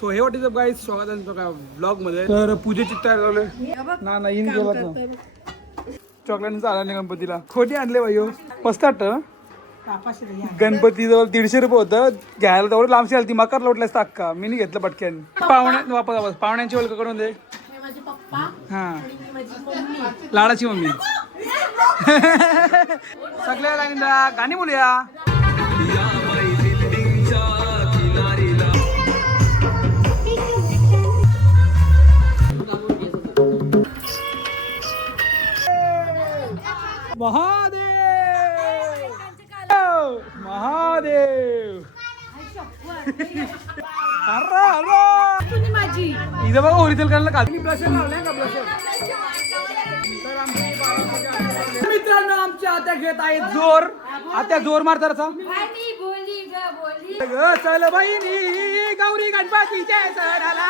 So हे वाटीचं guys स्वागत आहे तुमचं ब्लॉगमध्ये तर पूजेची तयार झालोय ना ना चॉकलेट आला नाही गणपतीला. खोटी आणले बाई हो. मस्त वाटतं गणपती जवळ दीडशे रुपये होतं. घ्यायला तेवढं लांबशी आली ती मकर लोटल्यास अक्का मी नाही घेतलं पटक्यान. पाहुण्या वापस वापस. पाहुण्यांची ओळख करून दे. हा. लाडाची मम्मी. सगळ्या गाणी बोलूया. महादेव! महादेव! अरे अरे! माझी. इथं बघा ओरिजिनल करायला का तुम्ही ब्लशर लावलाय का ब्लशर मित्रांनो आमच्या आत्या घेत आहेत जोर. आत्या जोर बोली. ग चल बहिणी गौरी गणपतीच्या सणाला.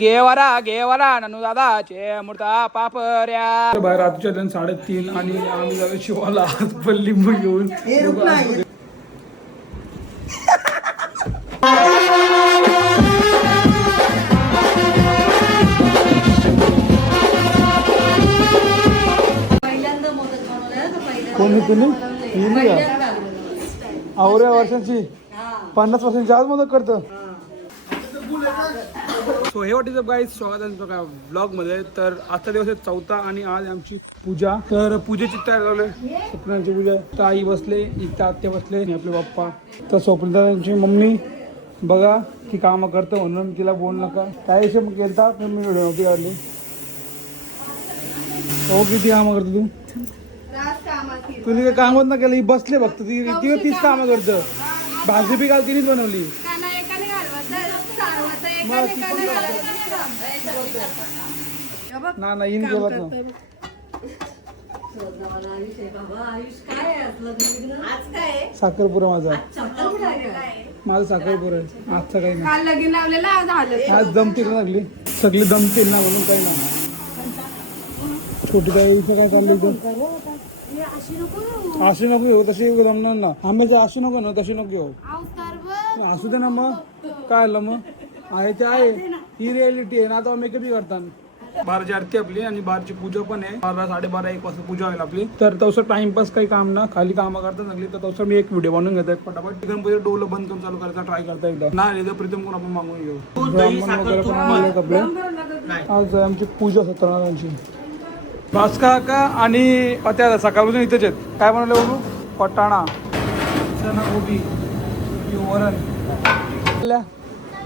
गेवरा गेवरा ननू दादाचे मूर्ता पापऱ्या. बाहेर रात्रीच्या दोन साडेतीन आणि आम्ही झालो शिवाला पण लिंबू घेऊन. पहिल्यांदा मोदक बनवलाय ना पहिल्यांदा कोणी तुम्ही? का आवऱ्या वर्षांची. पन्नास वर्षांची आज मदत करतं? सो हे वाटीचं गाईज स्वागत आहे तुमच्या काय ब्लॉगमध्ये तर आजचा दिवस आहे चौथा आणि आज आमची पूजा. तर पूजेची तयार लावले स्वप्नांची पूजा. तर आई बसले इथं आत्या बसले आणि आपले बाप्पा तर स्वप्नदारांची मम्मी बघा ती कामं करतो म्हणून तिला बोल नका. काय हिशेब केलता? तर मी व्हिडिओ नव्हती काढली. हो किती कामं करतो तू? तुम्ही काही कामच ना केलं? ही बसले फक्त. ती ती तीच कामं करतं. भाजी बी काल तिनेच बनवली. ना ना येईन केलं ना. आज काय साखरपुरा माझा. माझा साखरपुरा आहे. आजचा काही नाही. काल लगीन लावलेलं आज दमतील ना लागली. सगळी दमतील ना म्हणून काही नाही. छोटी ताईचं काय चाललं अशी नको घेऊ तशी दमणार ना. आंब्याचं असू नको ना तशी नको घेऊ असू दे ना मग. काय आलं मग? आहे ते आहे. ही रियालिटी आहे ना आता मेकअपही करतात. बाराची आरती आपली आणि बाराची पूजा पण आहे. बारा साडेबारा एक वाजता पूजा होईल आपली. तर तसं टाइमपास काही काम ना खाली कामं करतात चांगली तर तसं मी एक व्हिडिओ बनवून घेतो पटापट. गणपती डोलं बंद करून चालू करायचा ट्राय करता एकदा नाही तर प्रीतम कोण आपण मागून घेऊ? ब्राह्मण वगैरे पण कपडे आज आहे आमची पूजा सत्यनारायणची भास्का का आणि त्या सकाळपासून इथेच आहेत. काय बनवलं बाबू? पटाणा. चना गोबी. वरण.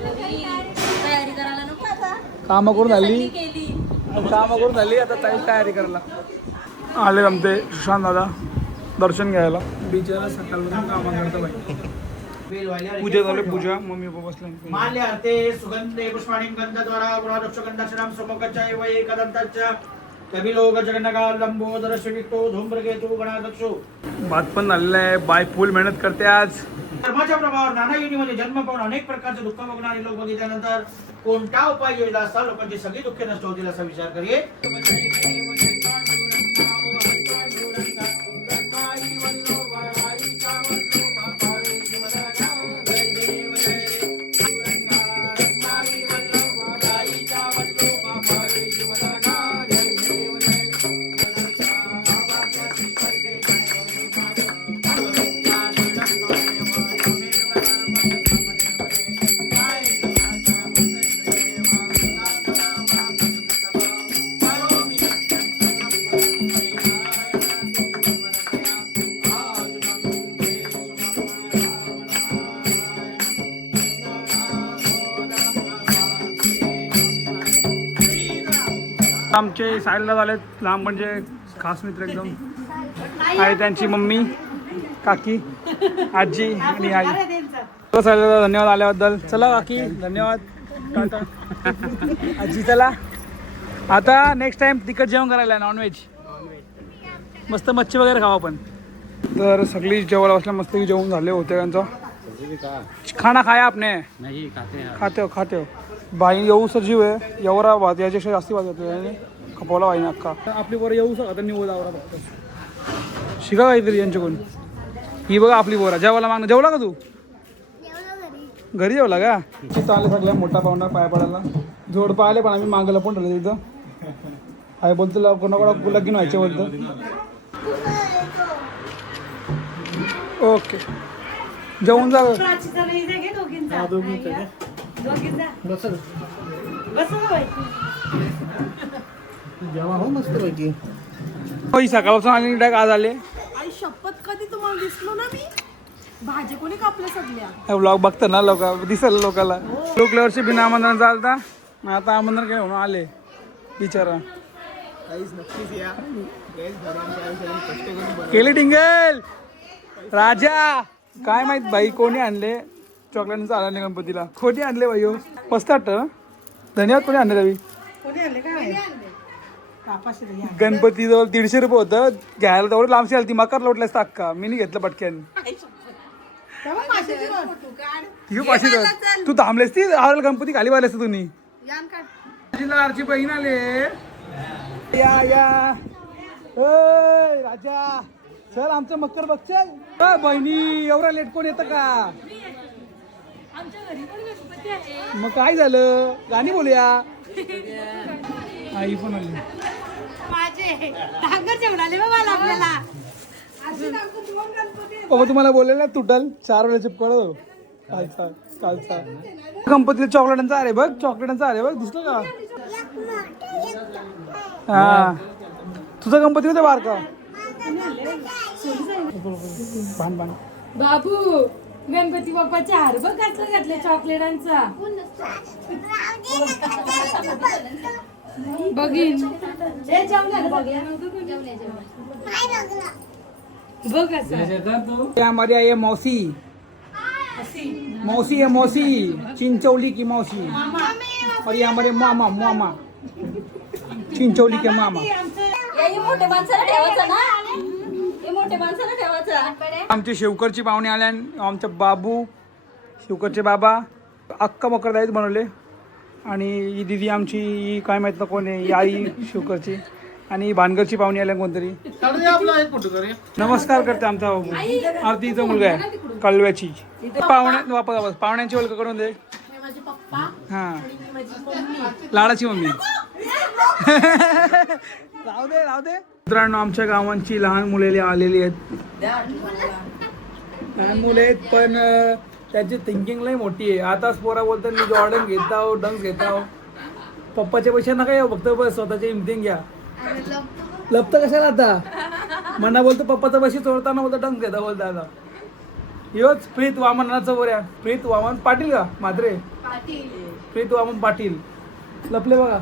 तयारी करायला नको आता. कामं करून झाली कामं करून झाली आता ताई तयारी करायला. आले आमचे सुशांत दादा दर्शन घ्यायला. बिचारा सकाळपासून कामं करतो बाई. पूजा झाली पूजा. मम्मी पप्पा बसले. माल्य अर्थे सुगंधे पुष्पाणि गंधद्वारा एव लंबोदर श्रीक्तो धूम्रकेतू गणाध्यक्षो. भात पण झालेला आहे. बाय फुल मेहनत करते आज. धर्माच्या प्रभावावर नाना योनीमध्ये जन्म पाहून अनेक प्रकारचे दुःख भोगणारे लोक बघितल्यानंतर कोणता उपाय योजना असता लोकांची सगळी दुःखे नष्ट होतील असा विचार करिये आमचे साईडला झालेत लांब म्हणजे खास मित्र एकदम. आहे त्यांची मम्मी काकी आजी आणि आई. साईडला धन्यवाद आल्याबद्दल. चला काकी धन्यवाद. टाटा. आजी चला. आता नेक्स्ट टाइम तिकट जेवण करायला नॉनव्हेज मस्त मच्छी वगैरे खाऊ आपण. तर सगळी जेवायला बसल्या मस्त जेवण झाले होते त्यांचं. खाना खाया आपने. नहीं खाते हैं खाते हो. बाई येऊ सर जीव आहे. एवढा भात याच्याशी जास्ती भात येतो खपवला बाईने अक्का आपली बरं येऊ सर आता निवड आवरा फक्त. शिका काहीतरी यांच्याकडून. ही बघा आपली बोरा जेवायला मागणं जेवला का तू? घरी जेवला का? आले सगळ्या मोठा पाहुणा पाय पडायला. जोड पाहिले पण आम्ही मागं लपून ठेवलं तिथं आई बोलतो कोणाकडं लगीन व्हायच्या बोलतं. ओके. जेवून जा. बस. ना बाई. होई सकाळपासून आले डायरेक्ट आज आले. आई शपथ कधी तुम्हाला दिसलो ना मी? भाजी कोणी कापल्या सगळ्या? ब्लॉग बघता ना लोक दिसेल लोकाला. लोकल्या वर्षी बिना आमंत्रण चालता आता आमंत्रण केलं म्हणून आले बिचारा. केले टिंगल! राजा! काय माहीत भाई कोणी आणले? चॉकलेटचं आला नाही गणपतीला. कोणी आणले भाई हो. मस्त वाटतं धन्यवाद कोणी आणले रवी? कोणी आणले? काय? कापाशी दे, या. गणपती जवळ दीडशे रुपये होतं. घ्यायला तेवढं लांबशी आली ती मकर लोटल्यास अक्का मी नाही घेतलं पटक्याने. तेव्हा माशाची नोट. ती रुपये. तू थांबलेस ती? आवडेल गणपती खाली वाल्यास तुम्ही लाडची बहीण आले. या या. ओय, राजा. चल आमचं मकर बघ चल. अ, बहिणी एवढा लेट कोण येतं का? मग काय झालं? गाणी बोलूया. आई पण आली. माझे. डांगर बाबा आपल्याला. तुम्हाला बोलले ना तुटल. चार वेळा चिपकळ कालचा कालचा. गणपतीला चॉकलेटांचा अरे बघ चॉकलेटांचा अरे बघ. दिसलं का? हा. तुझा गणपती होते बारका? बाबू. गणपती बाप्पाचे हार बघ कसलं घातले चॉकलेटांचा. बघीन. बघ असं. ये हमारी आई है मौसी. मौसी है मौसी. चिंचौली की मौसी. और ये हमारे मामा मामा. चिंचौली के मामा. मोठे माणसाला ठेवायचं ना? मोठे माणसाला ठेवायचं. आमचे शेवकरची पाहुणे आल्या आमचा बाबू शेवकरचे बाबा अक्का मकर दाईत बनवले. आणि ही दिदी आमची ही काय माहीत ना कोण आहे ही आई शेवकरची. आणि ही भानगरची पाहुणी आल्या कोणतरी. नमस्कार करते आमचा बाबू आरतीचा मुलगा आहे. कळव्याची. पाहुण्या वापस वापस. पाहुण्यांची ओळख करून दे. हा. लाडाची मम्मी. मित्रांनो आमच्या गावांची लहान मुले आलेली आहेत. लहान मुले आहेत पण त्यांची थिंकिंग लई मोठी आहे. आताच पोरा बोलतात मी जॉर्डन घेत आहो डंक्स घेत आहो. पप्पाच्या पैसे नका येऊ फक्त बस स्वतःचे इमतिंग घ्या. लपत कशाला आता? मना बोलतो पप्पाचा पैसे चोरताना बोलतो डंक घेता बोलता आता. योच प्रीत वामनाचं बोऱ्या प्रीत वामन पाटील का? मात्रे प्रीत वामन पाटील. लपले बघा.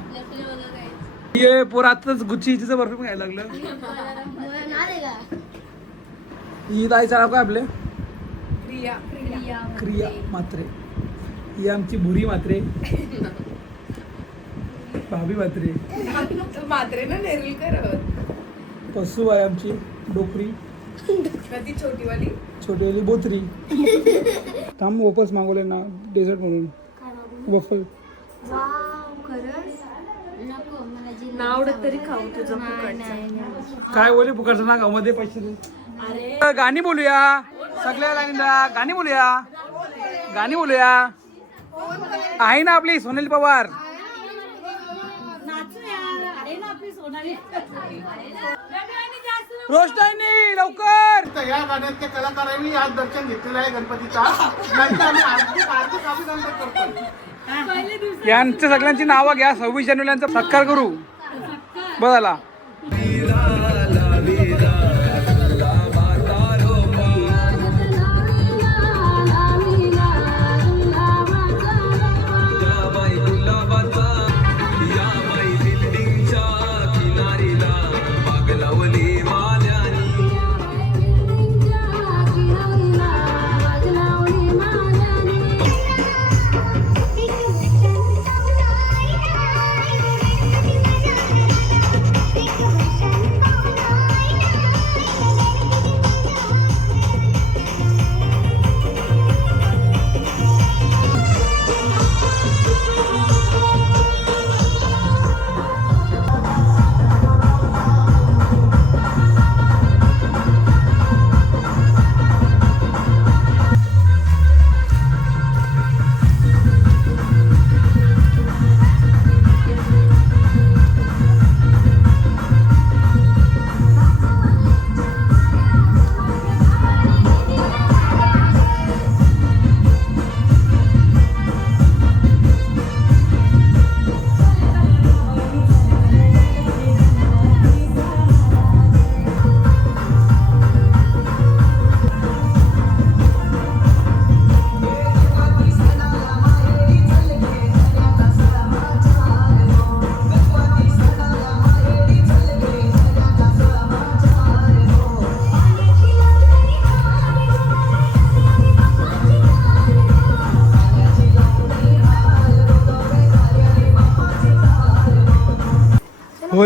ये पोर आताच गुच्चीचं बर्फी पण घ्यायला लागलं. ही ताईचं नाव काय आपले? क्रिया मात्रे. ही आमची भुरी मात्रे. भाभी मात्रे. मात्रे ना नेरुलकर पसू आहे आमची डोकरी. कधी छोटीवाली? छोटीवाली बोत्री. थांब वापस मागवले ना डेझर्ट म्हणून. वफल नावडत तरी खाऊ तुझं फुकटचं. काय बोले फुकटचं ना गावामध्ये पैसे दे गाणी बोलूया. सगळ्या लाईनला गाणी बोलूया. गाणी बोलूया. आहे ना आपली सोनेली पवार. रोशनाईनी लवकर. या गाण्यातल्या कलाकारांनी आज दर्शन घेतलेलं आहे गणपतीचा. यांच्या सगळ्यांची नावं घ्या. सव्वीस जानेवारीचा सत्कार करू. बघाला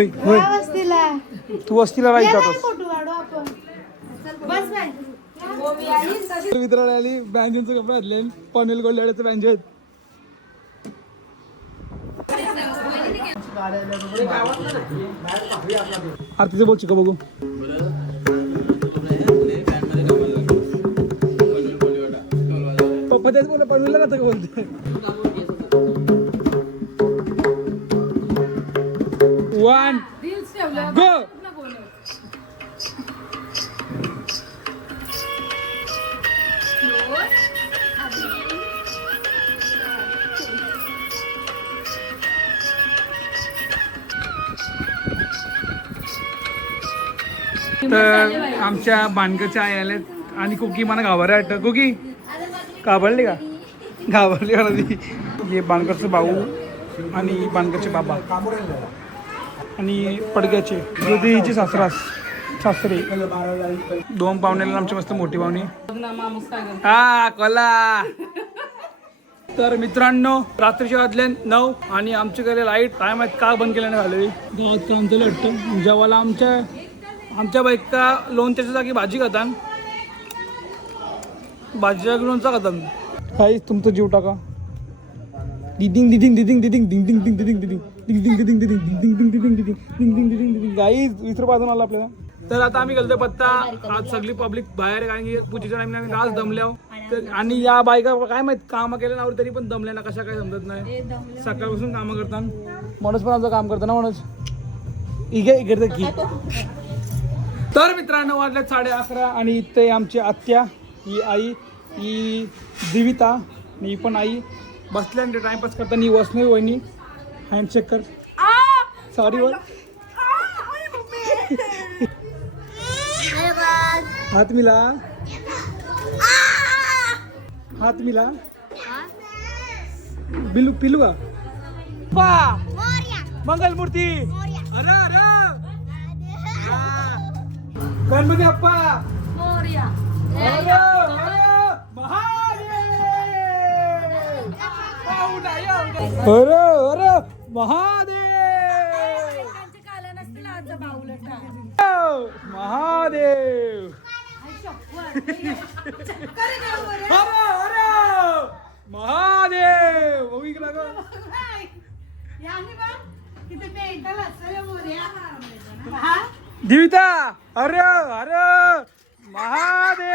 होय होय. तू वस्तीला राहायचं होतास मित्राला आली बँजोचे कपडे घातले पनवेल गोल्डचे बँजो आहेत. आरतीचं बोल शिका बघू. पप्पा तेच बोल पनवेलला राहतं का बोलते? वन गो तर आमच्या बांडकच्या आई आल्यात आणि कुकी मला घाबरल्या वाटतं. कुकी घाबरली का? घाबरली मला ती. हे बांडकरचं भाऊ आणि बांडकरचे बाबा. आणि पडक्याचे ज्योतिची सासरास सासरे. दोन पाहुण्याला आमची मस्त मोठी पाहुणी. हा कला तर मित्रांनो रात्रीचे वाजले नऊ आणि आमच्याकडे लाइट. काय माहीत का बंद केल्याने झाले गावात काम चालू वाटतं जेव्हाला आमच्या आमच्या बायका लोणच्याच्या जागी भाजी खातान भाजीच्या जागी लोणचा खातान काही तुमचं जीव टाका. दिदिंग दिदिंग दिदिंग दिदिंग दिंग दिंग दिंग दिदिंग दिदिंग. दिंग दिंग दिदिंग दिदिंग दिंग दिंग दिदिंग दिदिंग दिंग दिंग दिदिंग दिदिंग गाई वीस रुपये अजून आला आपल्याला. तर आता आम्ही गेलतो पत्ता. आज सगळी पब्लिक बाहेर कारण की पूजेच्या टाइमला आम्ही आज दमल्या तर आणि या बायका काय माहीत कामं केल्या ना तरी पण दमल्या ना कशा काय समजत नाही. सकाळपासून कामं करतात. मनोज पण आमचं काम करतो ना मनोज? इकडे इकडे की. तर मित्रांनो वाजल्यात साडे अकरा आणि इथे आमची आत्या ही आई ही दिविता आणि ही पण आई. बसल्या टाइमपास करताना ही वसने वहिनी. हँडशेक कर. सॉरी वर हात मिला. हात मिला. बिलू पिलू पा. मंगल मूर्ती अरे. अरे हा. गणपती अप्पा अरे अरे. महादेव! महादेव! महादेव अरे अरे बघू इकडं गं. हा दिविता! अरे अरे महादेव!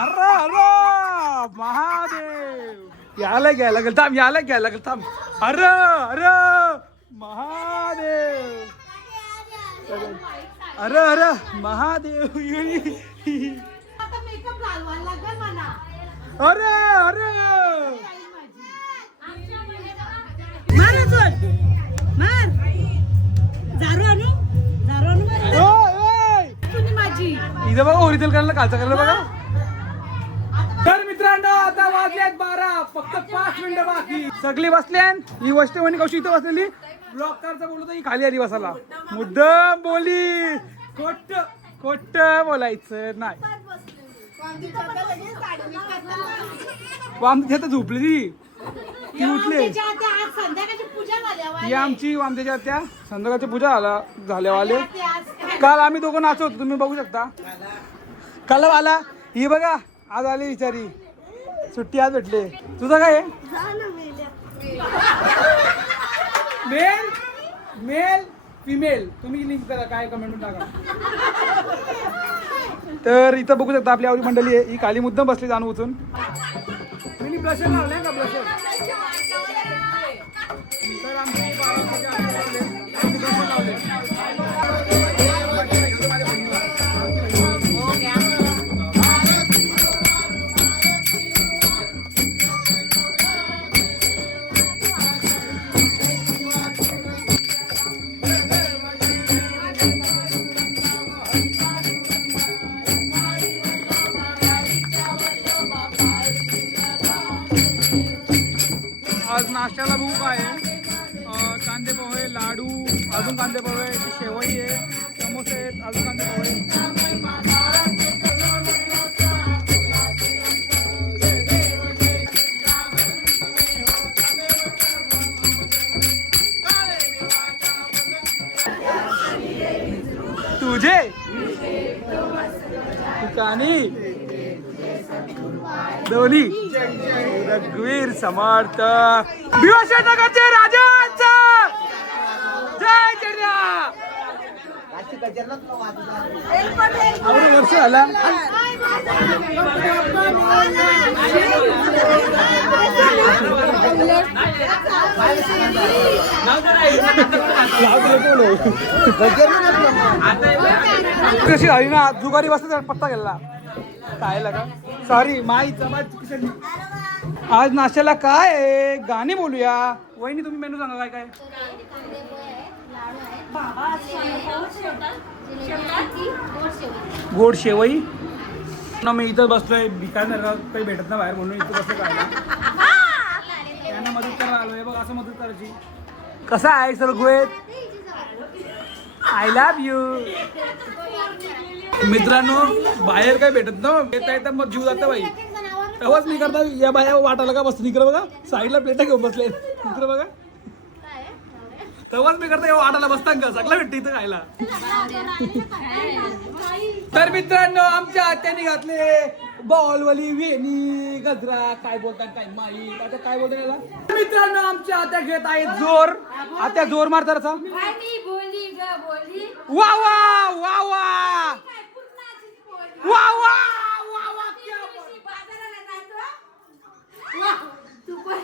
अरे अरे महादेव! याला घ्यायला लागेल थांब याला घ्यायला लागेल थांब. अरे अरे महादेव. अरे अरे महादेव अरे अरे. मार मार. झारू आणू. झारू आणू माझी. इथं बघा ओरिजिनल करायला खालचा करायला बघा. वाजल्यात बारा फक्त पाच मिनिटं बाकी. सगळी बसल्यान ही वस्तू कशी इथं बसलेली. ब्लॉक कारचा बोलतो ही खाली आली बसायला. मुद्दाम बोली. खोट खोट बोलायचं नाही. वामच्या आता झोपली ती ती उठली. ही आमची वामतेच्या त्या संध्याकाळची पूजा झाला झाल्यावाले. ते काल आम्ही दोघं नाचवतो तुम्ही बघू शकता. काल आला. ही बघा आज आली विचारी सुट्टी आज भेटले. तुझं काय? आहे मेल मेल फिमेल तुम्ही लिंक करा काय कमेंट टाका. तर इथं बघू शकता आपली आवडी मंडळी आहे. ही खाली मुद्दम बसली जाणून उचून. मी ब्लशर लावले का ब्लशर तर आमचे लावले. लाडू अजून कांदे पोहे शेवई आहे समोसे अजून कांदे पोहे. तुझे? ठिकाणी दोन्ही. रघुवीर समर्थ. दिवस नगरचे वर्ष झाला? कशी हवी ना जुगारी बसता पत्ता गेला खायला का? सॉरी माई समाज आज नाश्त्याला काय? गाणे गाणी बोलूया. वहिनी तुम्ही मेनू सांगा काय काय? गोड शेवई. ना मी इथं बसलोय. बिकानेर काही भेटत ना बाहेर म्हणून इथं बसलो काय त्यांना मदत करायला आलोय. बघ असं मदत करायची. कसा आहे sir Goyat I love you मित्रांनो बाहेर काय भेटत ना येता येता मग जीव जातं बाई. तेव्हाच मी करता या बाया वाटायला का बसतो इकडे बघा. साईडला प्लेटा घेऊन बसले इकडे बघा. तेव्हाच मी करता या वाटायला बसता का सगळं भेटतं इथं खायला. तर मित्रांनो आमच्या आत्याने घातले बॉलवली वेणी गजरा काय बोलतात काय माई आता काय बोलतात याला? मित्रांनो आमच्या आत्या घेत आहेत जोर. आत्या जोर बोली ग बोली वा वा वा वा. काय पुरणाचीच बोली. वा वा वा वा क्या बात. दिवशी बाजाराला जातो. वा, तू पण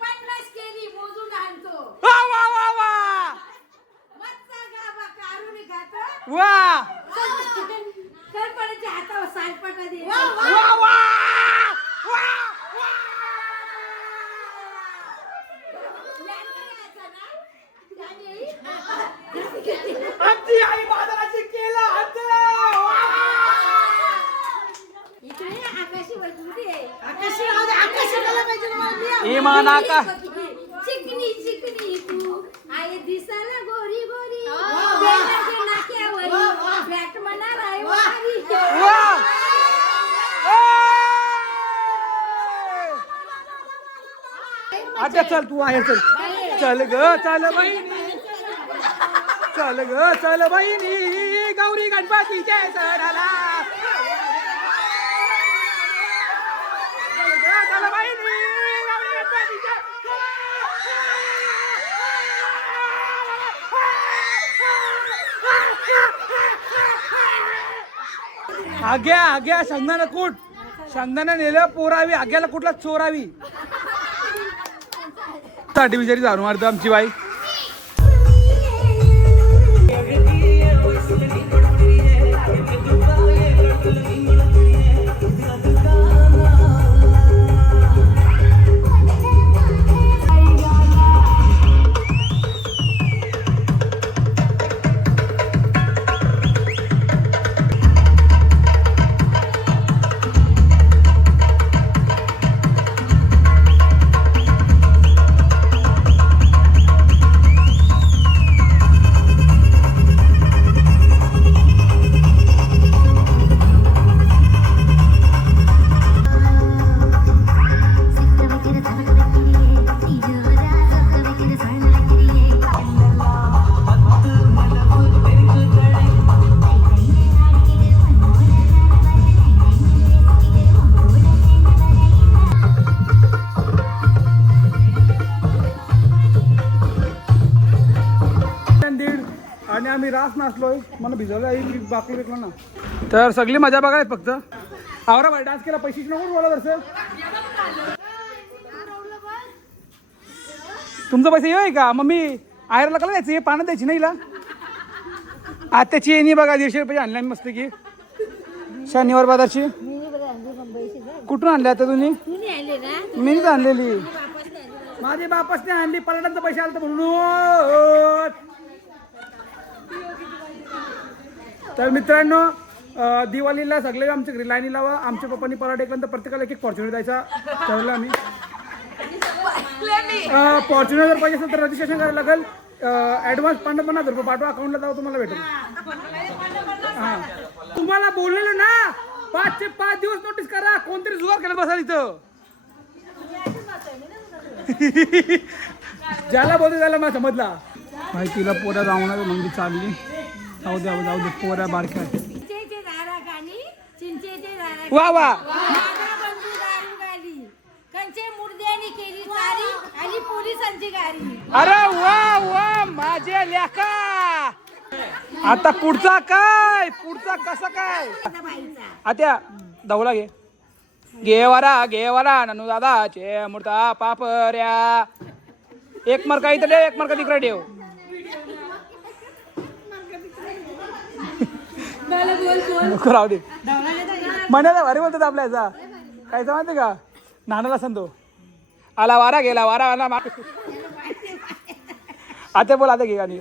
पन्नास केली मोजून आणतो वा वा वा वा मच्छा गाभा काढून खातो वा. वा वा. आमची आई बाजाराची केला आकाशी. आकाशी पाहिजे ना मला लिहा. ए मान आका. चिकनी चिकनी तू आई दिसायला गोरी गोरी बेलाच्या नाक्यावरी बॅट म्हणा रायवारी वा आता चल तू आहे चल. चल ग चल बहिणी. चल ग चल बहिणी. गौरी गणपतीच्या सणाला. चल ग, चल बहिणी, गौरी गणपतीच्या आग्या आग्या शेंगदाणा कुठ? शेंगदाणा नेलं पोरावी. आग्याला कुठला चोरावी? साठी बिचारी जाणू मारतो आमची बाई. नाचलोय मला भिजवलं आहे बाकी भेटलो ना. तर सगळी मजा बघाय फक्त. आवरा बाई डान्स केला पैशाची नको बोला जरसं. तुमचं पैसे येऊ का? मम्मी आयरला कला द्यायचं? हे पाण्यात द्यायची नाही हिला? आत्याची येणी बघा दीडशे रुपये आणल्या मस्त की. शनिवार बाजारची. कुठून आणल्या आता तुम्ही? मी नाही आणलेली. माझे बापासने आणली पलटांचा पैसे आले म्हणून. तर मित्रांनो दिवाळीला सगळे आमच्या घरी लाईनी लावा. आमच्या पप्पांनी पराठे केल्यानंतर प्रत्येकाला एक एक फॉर्च्युनर द्यायचा. ठरवलं आम्ही. फॉर्च्युनर जर पाहिजे असेल तर रजिस्ट्रेशन करायला लागेल. ॲडव्हान्स पन्नास पन्नास रुपये पाठवा. अकाउंटला जाऊ तुम्हाला भेटेल. हां. तुम्हाला बोललेलं ना पाच ते पाच दिवस नोटीस करा. कोणतरी जुगार करत बसाल इथं. ज्याला बोलतो त्याला मला समजला. माहितीला तिला पोऱ्या जाऊन म्हणजे चालली. जाऊ द्या जाऊ दे पोऱ्या बारक्या वा वा. अरे वा वा माझे लेखा आता पुढचा काय? पुढचा कसं काय? आत्या दवला घे. घे वरा घे वरा ननू दादाचे मूर्ता पापऱ्या. एक मार्का इथं ठेव एक मार्का तिकडे ठेव. नको राहू दे. म्हणाला भारी बोलतात आपल्या याचा काय माहिती का? नानाला सांगतो आला वारा गेला वारा आला मा- आता बोल आता घे गाणी.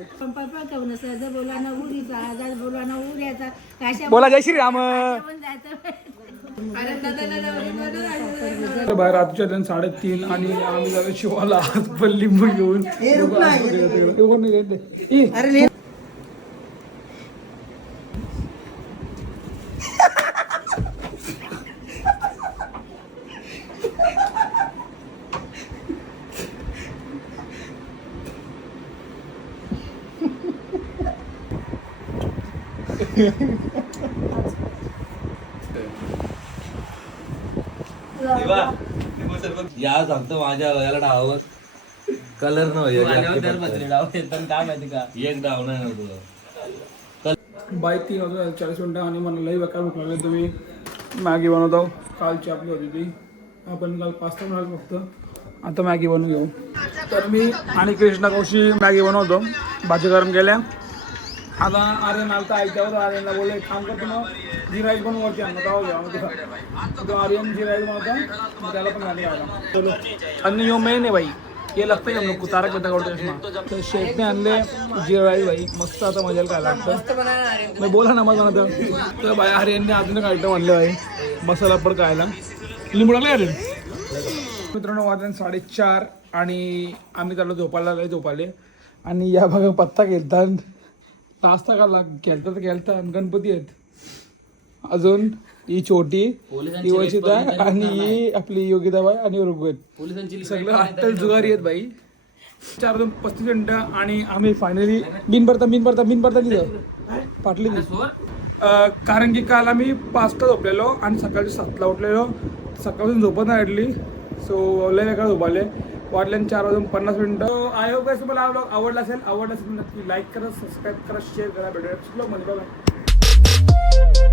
बोला जय पण जायचं. बाहेर रात्रीच्या दिन साडेतीन आणि आम्ही झालो शिवाला. पण लिंबू घेऊन अरे या सांगतो माझ्या याला डाववर कलर न एक डाव नाही ना तुझं बाय तीन वाजून चाळीस मिनटं आणि मला लई बेकार भूक लागली. तुम्ही मॅगी बनवतो कालची आपली होती ती. आपण काल पास्ता बनवला फक्त. आता मॅगी बनवून घेऊ. तर मी आणि कृष्णा कौशी मॅगी बनवतो. भाजी गरम केल्या. आता आर्यन आलता ऐकल्यावर आर्यनला बोलले काम करतो मग जी राईस बनवून वरती आणलं तेव्हा घ्या. मग तो आर्यन जी राईस बनवता मग त्याला पण मॅगी घाला चलो. आणि यो मेन आहे भाई. ये लगता है हम लोग को तारक मेहता का उल्टा चश्मा. तो शेखने आणले जीरा राईस भाई. मस्त आता मजा काय लागतं. मी बोला ना मजा नव्हतं तर भाई आर्यनने अजून आयटम आणले भाई मसाला पण खायला. लिंबू टाकले आर्यन? मित्रांनो वाजन साडेचार आणि आम्ही त्याला झोपायला झोपाले आणि या भागा पत्ता खेळतात नाश्ता का लाग खेळतात खेळतात गणपती आहेत. अजून ही छोटी ही वचिता आणि ही आपली योगिताबाई आणि ऋग्वेद सगळं अट्टल जुगारी आहेत बाई. चार दोन पस्तीस मिनिटं आणि आम्ही फायनली बिन भरता बिन भरता बिन भरता लिहिलं पाटली कारण की काल आम्ही पाचला झोपलेलो आणि सकाळच्या सातला उठलेलो. सकाळपासून झोपत नाही वाटली सो लय वेगळा झोपाले. वाटल्याने चार वाजून पन्नास मिनिटं. आय होप गाइस तुम्हाला हा vlog आवडला असेल आवडला असेल नक्की लाईक करा सबस्क्राईब करा शेअर करा. भेटूया मध्ये. बघा